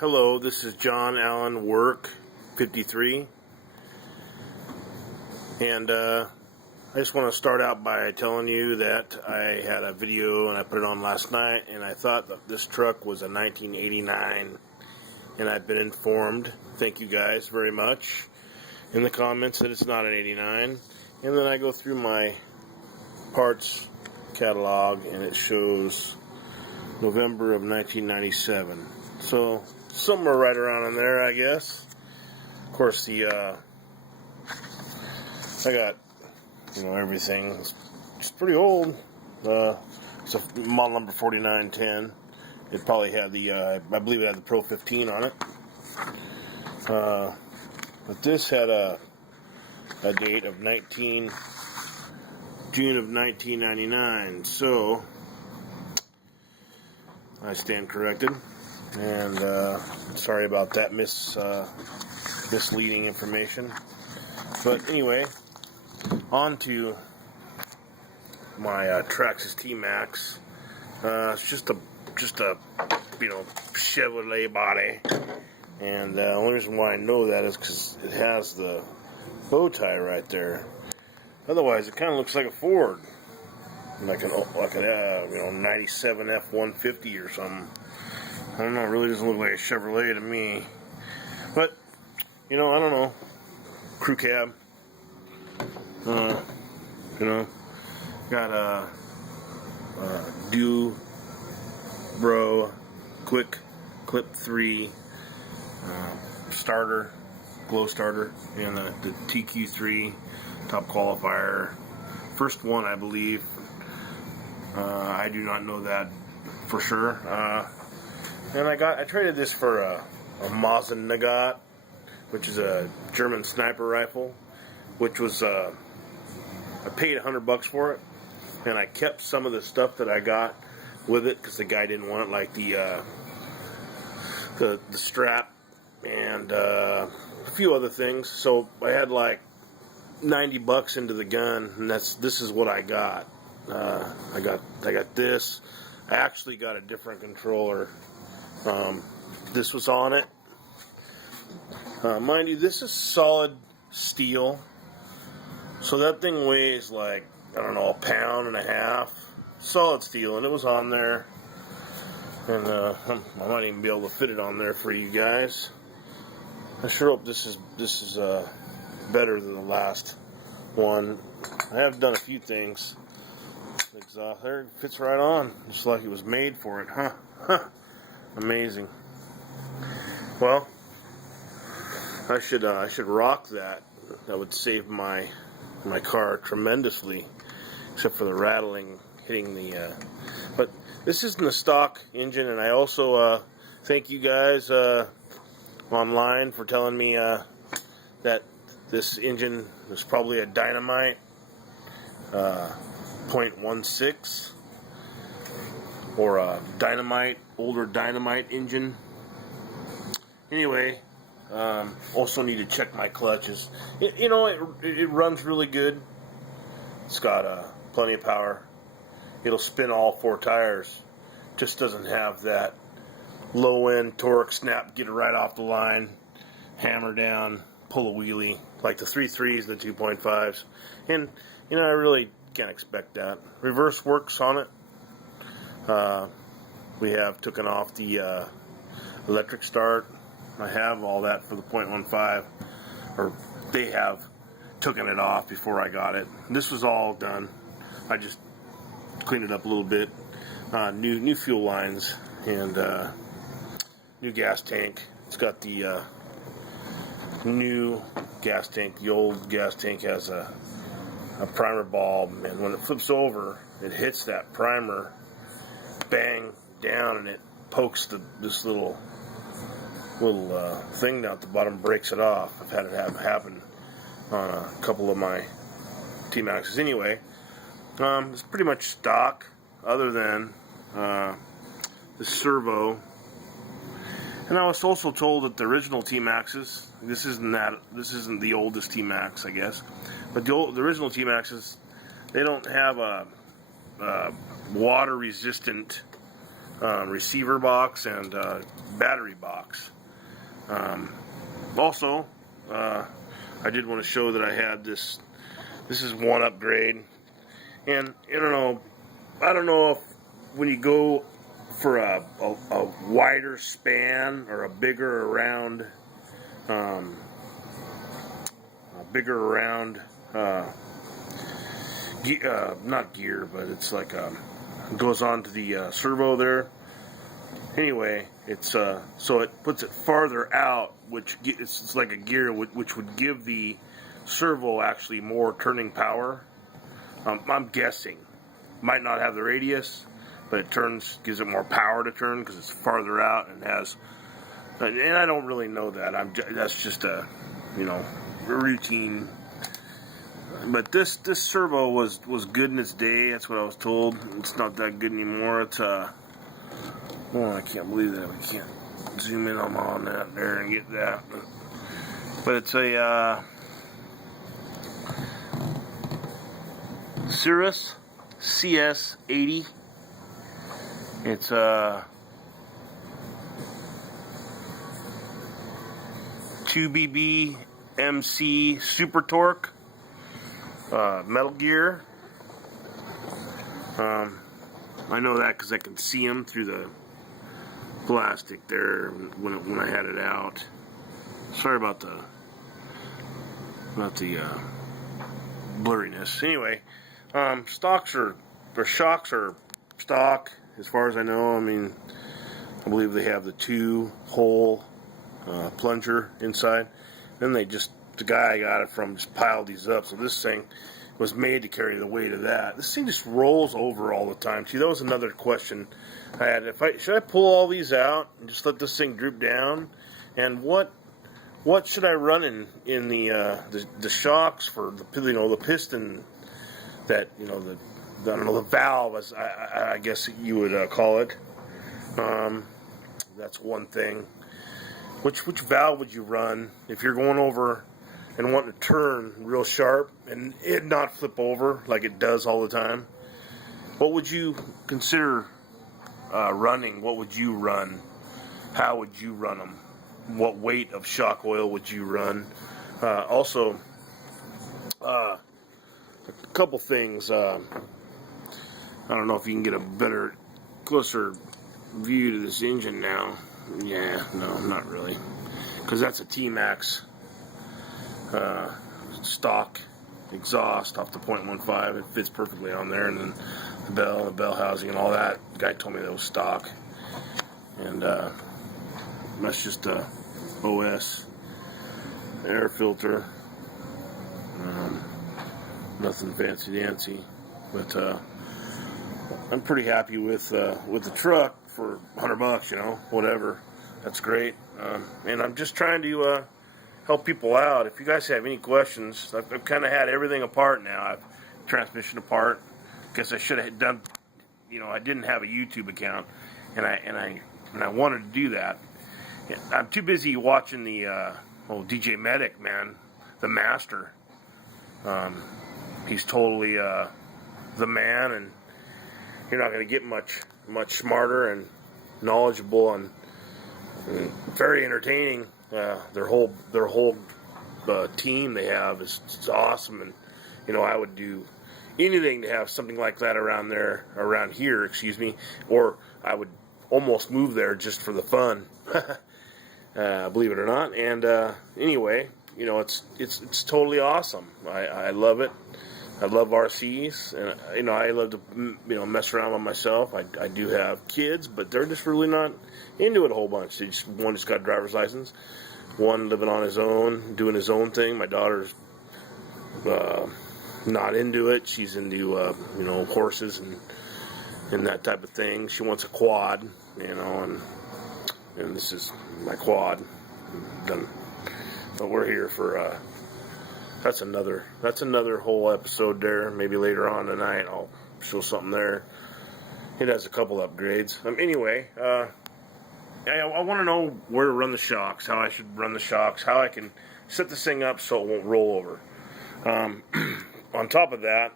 Hello, this is John Allen Work 53, and I just want to start out by telling you that I had a video and I put it on last night, and I thought that this truck was a 1989, and I've been informed, thank you guys very much, in the comments that it's not an 89, and then I go through my parts catalog and it shows November of 1997, so somewhere right around in there, I guess. Of course, I got, everything. It's pretty old. It's a model number 4910. It probably had the, I believe it had the Pro 15 on it. But this had a date of June of 1999. So I stand corrected. And sorry about that misleading information. But anyway, on to my Traxxas Tmax. It's just a Chevrolet body, and the only reason why I know that is because it has the bow tie right there. Otherwise, it kind of looks like a Ford, like a 97 F-150 or something. I don't know, it really doesn't look like a Chevrolet to me. But, I don't know. Crew cab. Got a Bro Quick Clip 3 starter, glow starter, and the TQ3 top qualifier. First one, I believe. I do not know that for sure. And I traded this for a Mosin Nagant, which is a German sniper rifle, which was I paid $100 for it, and I kept some of the stuff that I got with it because the guy didn't want it, like the strap and a few other things. So I had like $90 into the gun, and this is what I got. I got this. I actually got a different controller. This was on it. Mind you, this is solid steel, so that thing weighs like, I don't know, 1.5 pounds. Solid steel, and it was on there, and I might even be able to fit it on there for you guys. I sure hope this is better than the last one. I have done a few things. Exhaust there, it fits right on, just like it was made for it, huh? Amazing. Well, I should rock that. That would save my car tremendously, except for the rattling hitting the. But this isn't a stock engine, and I also thank you guys online for telling me that this engine is probably a Dynamite 0.16 or a older Dynamite engine. Anyway, also need to check my clutches. It runs really good. It's got plenty of power. It'll spin all 4 tires. Just doesn't have that low end torque, snap, get it right off the line, hammer down, pull a wheelie like the 3.3s and the 2.5s. And I really can't expect that. Reverse works on it. We have taken off the electric start. I have all that for the 0.15, or they have taken it off before I got it. This was all done. I just cleaned it up a little bit. New fuel lines and new gas tank. It's got the new gas tank. The old gas tank has a primer bulb, and when it flips over, it hits that primer, bang down, and it pokes this little thing down at the bottom, breaks it off. I've had it happen on a couple of my T-Maxes. Anyway, it's pretty much stock, other than the servo. And I was also told that the original T-Maxes, this isn't the oldest T-Max, I guess, but the original T-Maxes, they don't have a water resistant receiver box and battery box. Also, I did want to show that I had this. This is one upgrade, and I don't know if when you go for a wider span or a bigger around, not gear, but it's like goes on to the servo there. Anyway, it's so it puts it farther out, which it's like a gear which would give the servo actually more turning power. I'm guessing, might not have the radius, but it gives it more power to turn because it's farther out and has. And I don't really know that. That's just a routine. But this servo was good in its day. That's what I was told. It's not that good anymore. It's well, I can't believe that we can't zoom in on that there and get that. But it's a Cirrus CS80. It's a 2BB MC Super Torque metal gear. I know that because I can see them through the plastic there when I had it out. Sorry about the blurriness. Anyway, shocks are stock as far as I know. I mean, I believe they have the 2-hole plunger inside. Then the guy I got it from just piled these up. So this thing was made to carry the weight of that. This thing just rolls over all the time. See, that was another question I had. Should I pull all these out and just let this thing droop down? And what should I run in the shocks for the piston that the valve, as I guess you would call it. That's one thing. Which valve would you run if you're going over and wanting to turn real sharp and it not flip over like it does all the time? What would you consider running? What would you run? How would you run them? What weight of shock oil would you run? Also, a couple things. I don't know if you can get a better, closer view to this engine now. Yeah, no, not really, because that's a Tmax stock exhaust off the .15. It fits perfectly on there, and then the bell housing and all that. The guy told me that was stock, and that's just a OS air filter. Nothing fancy dancy, but I'm pretty happy with the truck for $100, whatever. That's great. And I'm just trying to help people out. If you guys have any questions, I've kind of had everything apart now. I've transmission apart. Guess I should have done. I didn't have a YouTube account, and I wanted to do that. I'm too busy watching the DJ Medic, man, the master. He's totally the man, and you're not going to get much smarter and knowledgeable and very entertaining. Their whole team they have is awesome, and I would do anything to have something like that around here, excuse me, or I would almost move there just for the fun, believe it or not. And anyway, it's totally awesome. I love it. I love RCs, and I love to mess around with myself. I do have kids, but they're just really not into it a whole bunch. One just got a driver's license, one living on his own, doing his own thing. My daughter's not into it. She's into horses and that type of thing. She wants a quad, and this is my quad. But we're here for. That's another whole episode there. Maybe later on tonight I'll show something there. It has a couple upgrades. Anyway, I want to know where to run the shocks, how I should run the shocks, how I can set this thing up so it won't roll over. On top of that,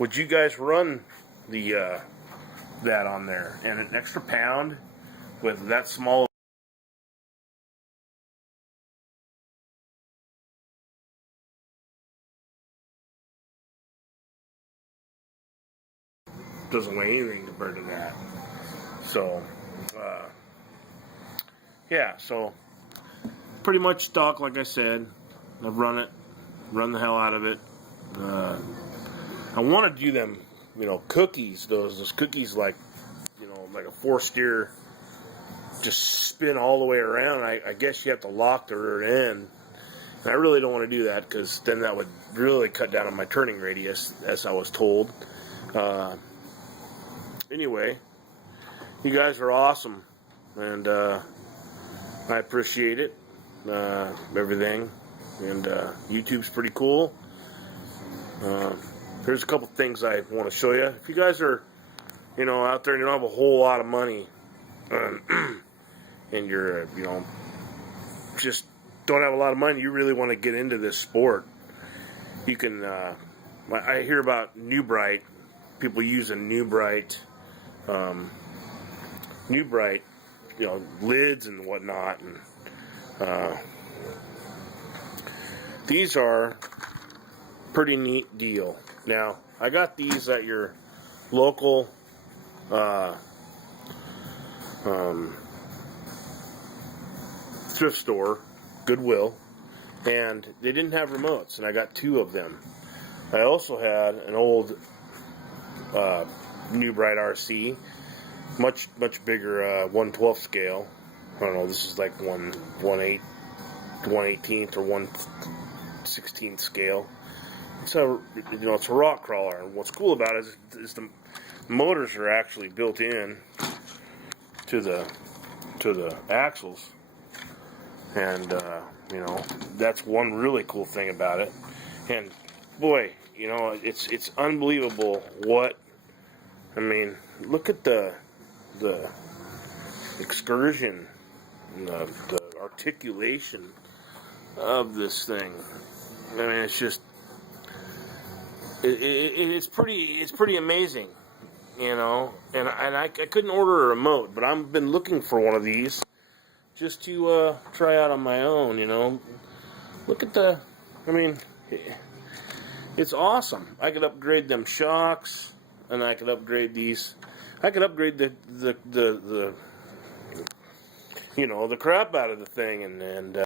would you guys run the that on there, and an extra pound with that small doesn't weigh anything compared to that. So yeah, so pretty much stock, like I said. I've run the hell out of it. I want to do them, cookies. Those cookies, like, like a 4-steer, just spin all the way around. I guess you have to lock the rear end. And I really don't want to do that, because then that would really cut down on my turning radius, as I was told. Anyway, you guys are awesome, and I appreciate it, everything, and YouTube's pretty cool. There's a couple things I want to show you. If you guys are, out there and you don't have a whole lot of money, and you're, just don't have a lot of money, you really want to get into this sport, you can, I hear about New Bright, people using New Bright, lids and whatnot, and these are pretty neat deal. Now, I got these at your local thrift store, Goodwill, and they didn't have remotes, and I got 2 of them. I also had an old New Bright RC, much bigger 1/12 scale. I don't know, this is like 1/18th or 1/16th scale. It's a rock crawler, and what's cool about it is the motors are actually built in to the axles, and that's one really cool thing about it. And boy, it's unbelievable what, look at the excursion, and the articulation of this thing. It's just it's pretty amazing, and I couldn't order a remote, but I've been looking for one of these just to try out on my own. Look at it's awesome. I could upgrade them shocks, and I could upgrade these. I could upgrade the crap out of the thing, and